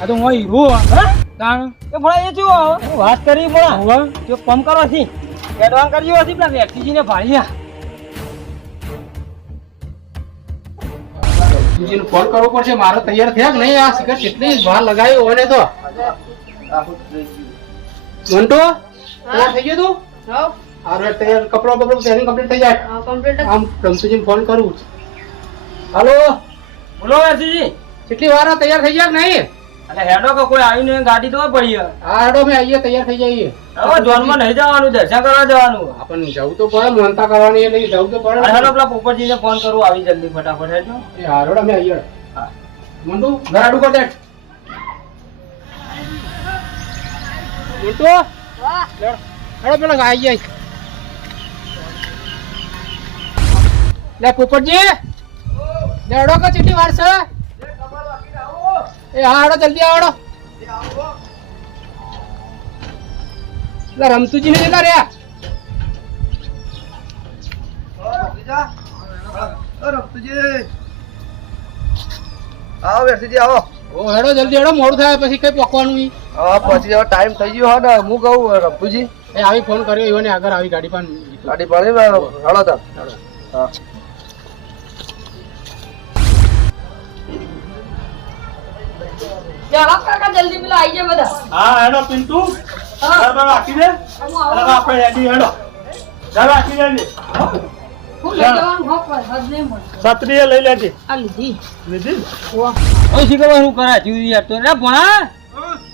આ તો હું હીરો તાણ એ ભણા એ ચેવો વાત કરી ભણા જો પમ કરો છે એડવાન્સ કરજો હતી પેલા વ્યક્તિજીને ભાળ્યા જીને ફોન કરવો પડશે મારો તૈયાર થયા કે નહીં આ સિગર કેટલી વાર લગાવી ઓને તો મંટો તૈયાર થઈ ગયો તું અરે તૈયાર કપડો પહેરીને કમ્પ્લીટ થઈ જાય આમ રમતુજીને ફોન કરું હાલો બોલો વ્યક્તિજી કેટલી વાર તૈયાર થઈ ગયા કે નહીં એટલે હેડો કે કોઈ આવીને ગાડી તો પડી હા હેડો મેં આવીએ તૈયાર થઈ જઈએ હવે જોનમાં નહીં જવાનું દર્શન કરવા જવાનું આપણને જવું તો પડે મોનતા કરવાની એટલે જવું તો પડે હેડો પેલા પોપટજીને ફોન કરું આવી જલ્દી ફટાફટ હેડો એ હારોડ અમે આવીએ મંટુ ઘરાડું કર દે મંટુ હેડો પેલા આવી જાય લે પોપટજી હેડો કે ચીટી વાર છે એ હા હેડો જલ્દી આવડો લે રમતુજી ને જતા રહ્યા આવો વેરસીજી આવો ઓ હેડો જલ્દી હેડો મોડું થાય પછી કઈ પકવાનું ઈ હા પછી હવે ટાઈમ થઈ ગયો હે ને હું કહું રફુજી એ આવી ફોન કર્યો ઈવને આગળ આવી ગાડી પણ ગાડી પાડી હળો તા હા જલ્દી પેલા આવી જાય બધા હા હેડો પિન્ટુ બરાબર રાખી દે અને આપણે રેડી હેડો ચાલ રાખી દે હું લઈ જવાનું હોક પર હદ નહીં મળે છત્રીએ લઈ લેજે આ લીધી લીધી ઓય શીખવા હું કરા જીવ યાર તો રે ભણા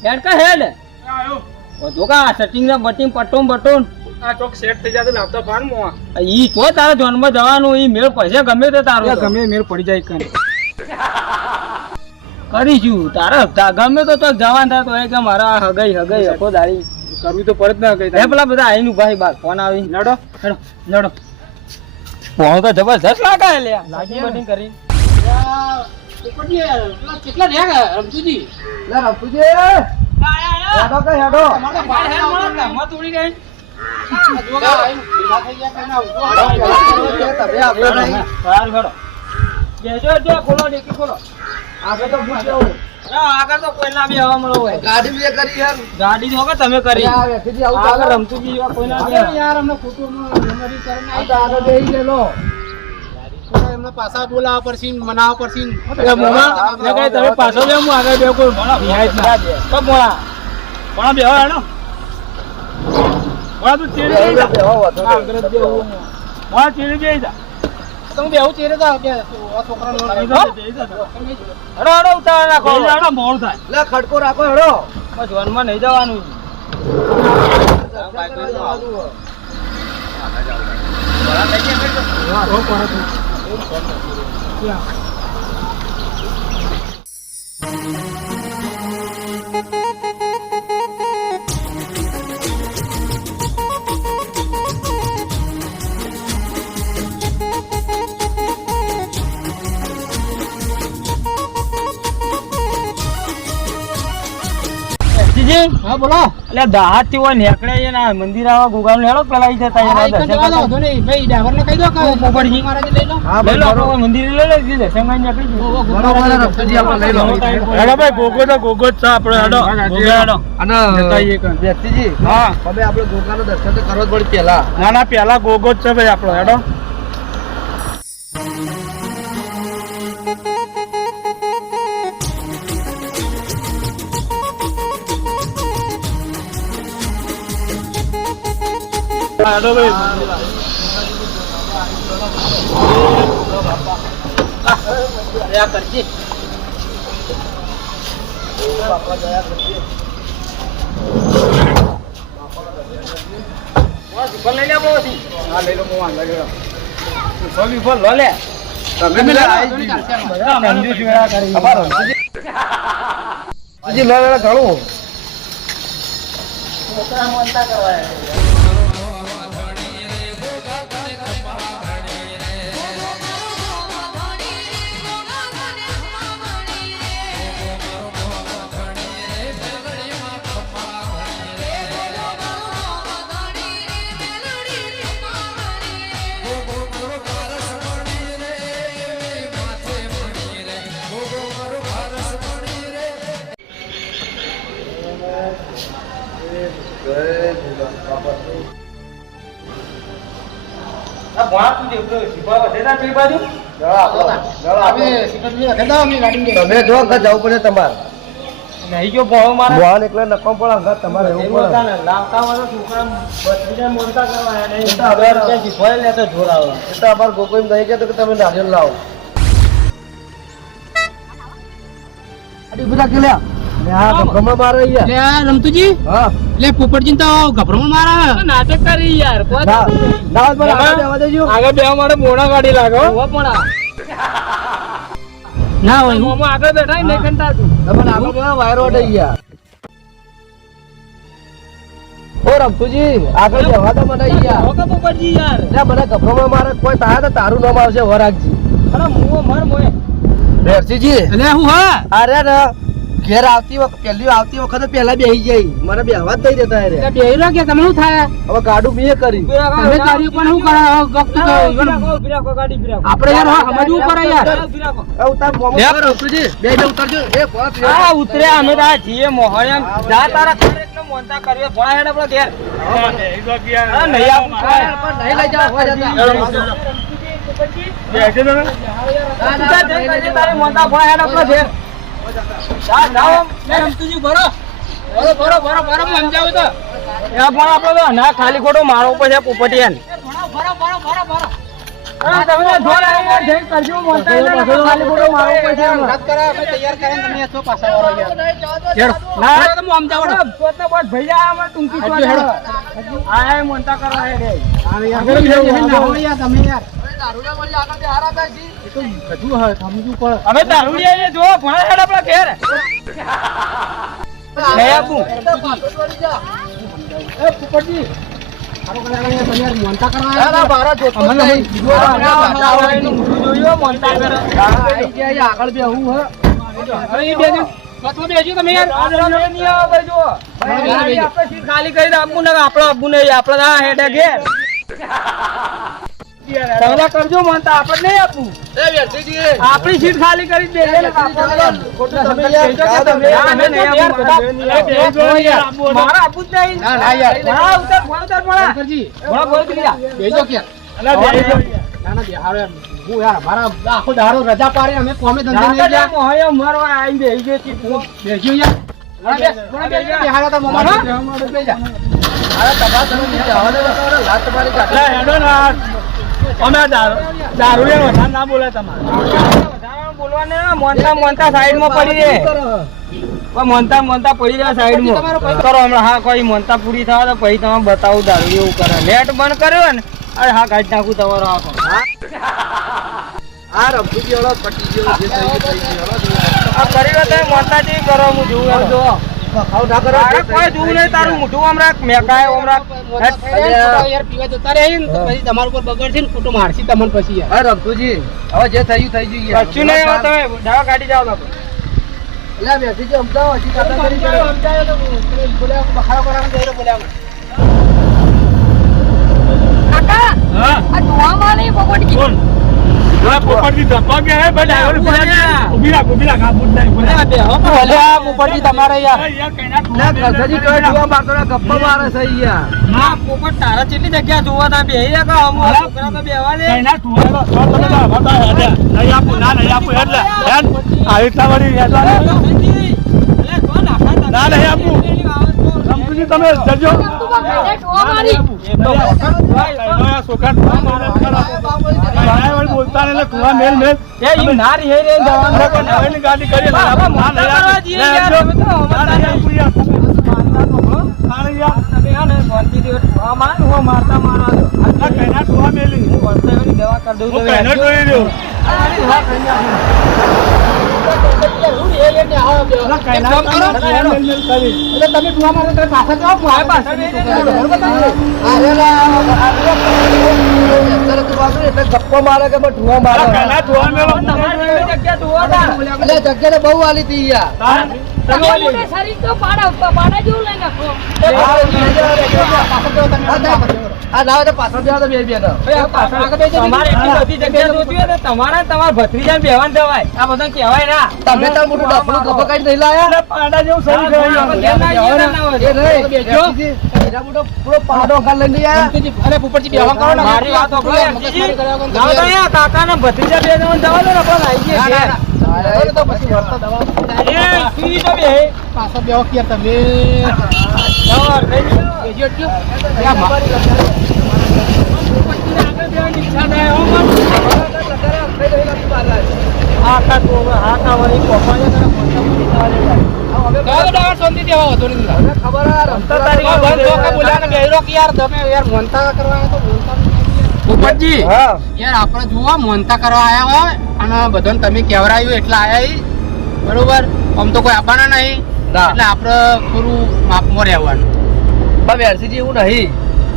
હેડ કા હેડ ઓ જોકા સેટિંગ ના બટિંગ પટોમ બટોન આ ચોક સેટ થઈ જાય તો લાવતા પાન મોવા ઈ તો તારા જન્મ જવાનું ઈ મેળ પૈસા ગમે તે તારો ગમે મેળ પડી જાય કઈ કરીશું તારા ગમે તો જવાન થાય તો એ કે મારા હગઈ હકો દાડી કરવી તો પડે જ ના કઈ એ પેલા બધા આઈનું ભાઈ બાર ફોન આવી લડો હેડો લડો ફોન તો જબરજસ્ત લાગે લે લાગી બટિંગ કરી કેટલા રહ્યા રમતુજી લે રફુજી હેડો કે હેડો મત ઉડી ગઈ આગળ તો પૂછ્યો આગળ તો કોઈ ના બી હવા મળો હોય ગાડી બી કરી યાર ગાડી તો હવે તમે કરી આ વેરસીજી આવું આગળ ચાલે રમતુજી કોઈ ના બી યાર અમને ખોટું મેમરી કરીને આ તો આગળ બેસી ગયેલો એમને પાછા બોલાવવા પડશે મનાવવા પડશે તમે પાછો બે હું આગળ બે કોઈ વિહાય જ ના તો મોળા બે હેડો મોળા તું ચેરી જઈ જા મોળા ચેરી જઈ જા તમે બેહુ ચેરે તા કે આ છોકરાનો હેડો ઉતાર રાખો હેડો મોડ થાય લે ખડકો રાખો હેડો જોનમાં નહીં જવાનું હા બોલો એટલે દાહત થી હોય નેકળે છે ને મંદિર આવા ગુગામ હેડો પેલા ઈ જતા એના દર્શન કરતા ભાઈ ડ્રાઈવરને કહી દો કે પોપટજી મહારાજ લઈ લો હા લઈ લો બરોબર આપણે મંદિર લઈ લે દર્શન માં નીકળી જઈએ બરોબર રફુજી આપણે લઈ લો હેડો ભાઈ ગોગો તો ગોગો જ છે આપણે હેડો ગોગો હેડો અને વ્યક્તિજી હા હવે આપણે ગોગાનું દર્શન તો કરવા જ પડે પેલા ના ના પેલા ગોગો જ છે ભાઈ આપણો હેડો હેડો ભાઈ દયા કરજે લઈ લે બોથી હા લઈ લો મોવા લઈ લો ફોન લો લે તમે બધા મંદિર જોયા કરી હજી લે લે ઘણું આ ભણા તું જેટલો શીખવા વધેતા કઈ બાજુ તમે જો કે જવું પડે તમારે નહીં ગયો ભણો મારે ભણ એટલે નકમ પણ અંગત તમારે એવું પડે લાવતા વાળો છોકરા બત્રીજા મોનતા કરવા એને 1000 રૂપિયા શીખવાય લે તો જોર આવે એટલે અમારે ગોકુલ દઈ ગયા તો કે તમે નારિયેળ લાવો બધા કે લ્યા હા ગમા મારે યાર રમતુજી હા લે પોપટજી તો ગભરામણ મારા નાટક કરી યાર ના મને આગળ બેવા દેજો આગળ બેવા માટે મોડા ગાડી લાગો ના હોય મોમાં આગળ બેઠા ને કંટાળતું તમને આગળ બેવા વાયરો અડે યાર ઓ રમતુજી આગળ બેવા દો મને યાર ઓકે પોપટજી યાર લે મને ગભરામણ મારે કોઈ થાય તો તારું નામ આવશે વરાગજી અરે મુઓ મર મોય રેરસીજી એટલે હું હા અરે ને ઘેર આવતી વખતે પહેલા બેહી જાય મને બેહવા જ દઈ દેતા રે બેહી રહ્યો કે તમે શું થાય હવે ગાડું મેં કરી તમે કાર્ય પણ શું કરો આપણે યાર સમજવું પડે યાર ઉતાર મોમો કરો રમતુજી બે ઉતરજો એ પોત આ ઉતરે અમે તા જીએ મોહણ્યા જા તારા ઘરે એકનો મોનતા કરીએ ભણા હેડ આપણો ઘેર આ નહીં આપું નહીં લઈ જાવ હોય જતા તારે મોનતા ભણા હેડ આપણો ઘેર જા જાઓ રમતુજી ભરો ભરો સમજાવું તો એ પણ આપણો તો ના ખાલી ખોટો મારો ઉપર છે પોપટિયાન તમે ઢોર આવીને જઈ કરજો મોનતા ખાલી ખોટો મારો ઉપર છે તૈયાર કરીને તમે છો પાછા વાળો યાર ના તો હું સમજાવડો પોતે બસ ભૈયા આમાં ટૂંકી આ મોનતા કરવા હે રે તમે યાર અમે દારૂડિયા જો ભણા હેડ આપણા ઘેર નહીં આપું મોનતા કરવા આગળ બેહું તમે ખાલી કરી આપવું ને આપડે આપવું નહીં આપડે હેડે ઘેર તમે કરજો મોનતા આપડે નહીં આપવું આપણી સીટ ખાલી કરી દે મારા આપવું જ નહીં મારા આખો દાડો રજા પાડે અમે કોમે ધંધે નહીં ગયા મારવા આવી બેસી ગયો બેસ્યો યાર ના બોલે તમારે બોલવાને મોનતા સાઈડ માં પડી રે મોનતા પડી રહ્યા સાઈડ માં કરો હમણાં હા કોઈ મોનતા પૂરી થવા તો પછી તમે બતાવું દારૂ એવું કરે નેટ બંધ કર્યો ને અરે હા કાઢી નાખું તમારો આખો આ રમતુજી વાળો પટી ગયો જે થઈ ગયો આ કરી તમે મોનતા જેવી કરો હું જોઉં જો ના કરો કોઈ જોવું નહીં તારું મોઢું હમણાં મેકાય હમણાં યાર પીવા જતા રહે ને તો પછી તમારા ઉપર બગડશે ને ખોટું મારશે તમને પછી યાર હા રમતુજી હવે જે થયું થઈ ગયું યાર કશું નહીં હવે તમે ડાવા કાઢી જાઓ તમે એટલે બેસીજી સમજાવો હજી કાકા કરી બોલ્યા બખાડો કરાવવાનું જઈને બોલ્યા કાકા આ ધોવામાં નહીં પોપટજી પોપટજી તમારે યાર કસાજી કઈ જોવા મારતો ગપ્પા મારે છે યાર ના પોપટ તારા કેટલી જગ્યા જોવા તા બેહી રહ્યા અમુ છોકરા તો બેવા દે મારતા મારા દવા કરી દઉં તમે કુવા મારો તમે પાછા જાઓ પાછા ગપ્પા મારે કે ઠુવા મારે જગ્યા બહુ વાલી હતી યાર શરીર તો પાડા જેવું લઈ નાખો આ ના હોય તો પાછળ બેહો તો બે બે ના. તમારે એટલી બધી જગ્યા જોતી હોય તો તમારા ભત્રીજા બેવાન જવાય આ બધા કહેવાય ના તમે તાર મોટું ડફલું ગભો કાઢી નહીં લાયા. પાડા જેવું શરીર એના મોટો પૂરો પાડો કાઢ લઈને નહીં આયા. અરે પોપટજી બેહવા કરો ને. મારી વાત સાંભળો યાર. કાકાના ભત્રીજા બે જણ જવા દો ને આપણે આવી ગયા અરે તો પછી વર્તા દવા પાછા બેહો કે તમે બેજો એટલું. પોપટજી યાર આપણે જુઓ મોનતા કરવા આયા હોય અને બધાને તમે કેવરાયું એટલે આયા ઈ. બરોબર આમ તો કોઈ આપવાના નહીં એટલે આપણે થોડું માપમાં રહેવાનું. પણ વેરસીજી એવું નહીં,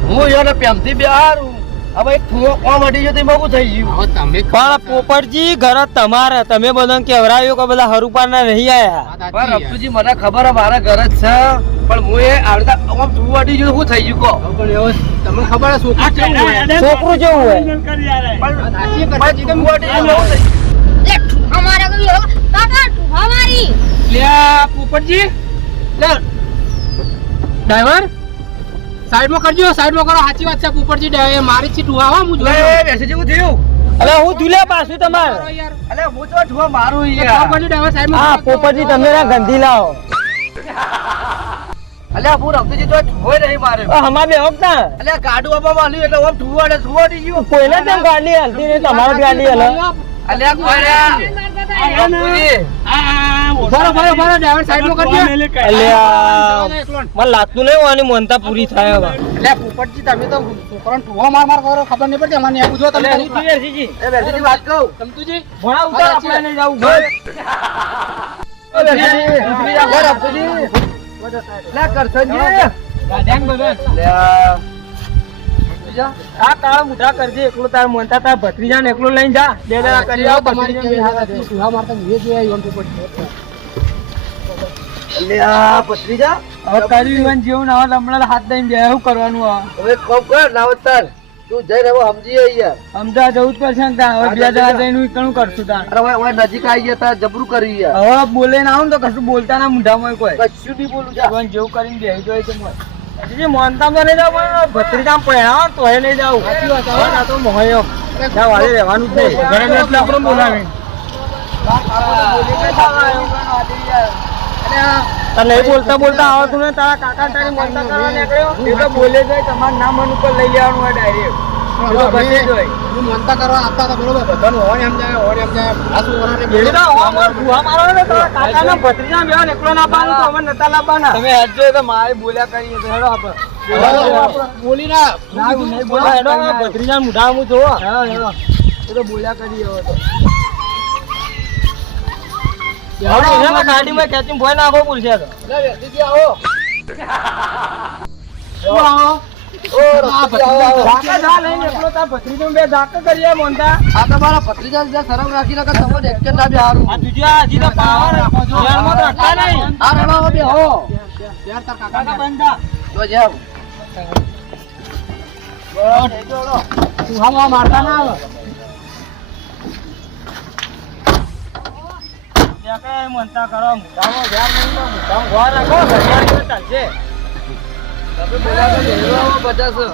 હું યાર પ્રેમથી બેહારું. હવે એક થૂઓ કોમ અડી ગયો તો એમાં શું થઈ ગયું? હવે તમે પણ પોપટજી ઘર તમારે તમે બધા કેવરાયો કે બધા હરુપાના નહીં આયા. પણ રફુજી મને ખબર હે મારા ઘર જ છે, પણ હું એ આવતા આમ થૂઓ અડી ગયો શું થઈ ગયું કહો? પણ એવો તમને ખબર હે છોકરું કેવું હોય? છોકરું જેવું હોય પણ થૂઓ અડી ગયું એવું થઈ. લે ઠુહા મારે ગયો કાકા ઠુહા મારી લે પોપટજી લે ડ્રાઈવર સાઈડમાં કરજો, સાઈડમાં કરો. સાચી વાત છે પોપટજી, ડ્રાઈવર મારી સીટ ઉભા હો. હું લે જોઈ વેરસીજી શું થયું? અલે હું દુલ્યા પાછું તમારે યાર. અલે હું તો થૂઓ મારું યાર. પોપટજી ડ્રાઈવર સાઈડમાં હા પોપટજી તમે ના ગંધી લાવો અલે હું રફુજી તો થૂઓ નહીં મારે. હમા બે હોકતા અલે ગાડું આપવામાં આવ્યું એટલે આમ થૂઓ અડે થૂઓ અડી ગયું. કોઈને તેમ ગાડી હલતી નહીં તમારે ગાડી હલે અલે કોઈ રે રફુજી બરો ડ્રાઈવર સાઈડમાં કરજો. અલ્યા મને લાગતું નહીં હોય મોનતા પૂરી થાય હવે લે પોપટજી તમે તો છોકરાને ટૂહો માર કરો, ખબર નહીં પડતી અમને. આ પૂછો તમે એ વેરસીજી વાત કહું. સમતુજી ભણા ઉતાર આપણે નહીં જવું ઘર આ તારા મુઢા કરજે એકલો તાર મોનતા તાર ભત્રીજા ને એકલો લઈને જા બે જણા કરી આવો તમારી ભત્રીજા ટૂહા મારતા મેં જોયા ઈવન પોપટજી. હવે કરી ઈવન જેવું ના હોય હમણાં હાથ દઈને બે શું કરવાનું આ હવે કોમ કર નાવતર તું જઈ રહ્યો સમજી યાર. અમદાવાદ જવું જ પડશે ને તાર હવે બે જણા જઈને હું ઘણું કરશું તાર અરે ઓય નજીક આવી ગયા તા જબરું કરી યાર. હવે બોલે ના આવું ને તો કશું બોલતા ના મુઢામાં કોઈ કશું નહીં બોલું જા. ઈવન જેવું કરીને બેસી જાય તો હજી મોનતા તો નહીં જાવ પણ ભત્રીજા પહેણાવો તો એ નહીં જાવ આ તો મોહયો ત્યાં વાળે રહેવાનું જ નહીં ઘરે એટલે આપણે બોલાવે તને નહીં બોલતા બોલતા આવતું ને તારા કાકા તારી મોનતા કરવા નીકળ્યો એ તો બોલે જાય તમારા નામ મન ઉપર લઈ જવાનું હોય ડાયરેક્ટ હું મોનતા કરવા આપતા હતા બરોબર, બધાનું હોણ એમ જાય આ છોકરાને એવી તો હવા માર ભૂવા મારો ને તારા કાકાના ભત્રીજા બેવા ને એકલો ના પાડું તો અમે નતા લાવવાના તમે હેડજો તો મારે બોલ્યા કરીએ તો હેડો આપણે બોલી ના ના નહીં બોલા હેડો ભત્રીજા મુઢા હું જોવો હા હેડો એ તો બોલ્યા કરીએ હવે તો ગાડીમાં ખેંચીને ભોય નાખો બોલશે તો આ તમારા ભત્રીજા જ્યાં શરમ રાખી નાખે તમને એક જ ના બેહારું. આ રડાવો બેહો. યાર તાર કાકા જો જાવ. ટૂહા મારતા ના આવે. મનતા કરો મુઠામાં ધ્યાન નહીં દો, મુઠામાં ઘોર રાખો ઘડિયાળ ચાલશે તમે બોલાવો તો બેહવા બચાવશો.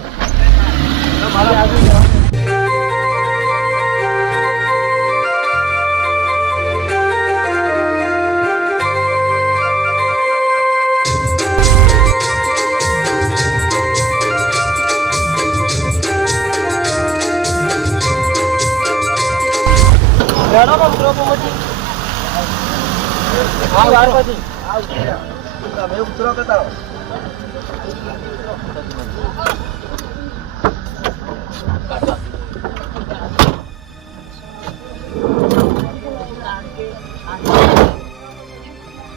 તમારી આજુ તમે ઉતરો કરતા હો.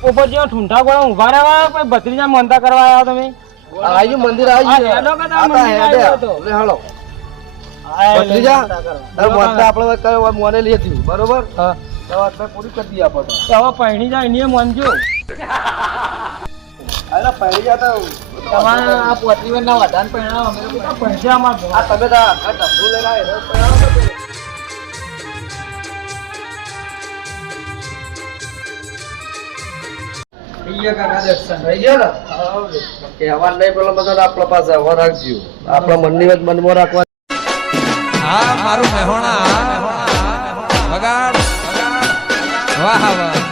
ઉપર જેવા ઠૂંઠા ગોળા ઉભા રહેવા કોઈ ભત્રીજા મનતા કરવા આવ્યા તમે આયુ મંદિર આવી આ હેડો કે તારા મંદિર આવ્યો હતો? હાલો ભત્રીજા તારે મોનતા આપણે કયો મોને લઈ હતી બરોબર. હા તો આપણે પૂરી કરી દઈએ આપણે. હવે પહેણી જાય એને મનજો અરે પડી જતા તમારે આ પોતરી ના વધારે પહેણાવો અમે લોકો પૈસા અમાર આ તમે તો આખા ડબ્બુ લઈને આવ્યા કાકા દર્શન થઈ ગયા ને કહેવા નહીં પેલો બધા આપણા પાસે હવા રાખજો આપણા મનની વાત મનમાં રાખવા હા મારું મહેણા વગાડ વાહ વાહ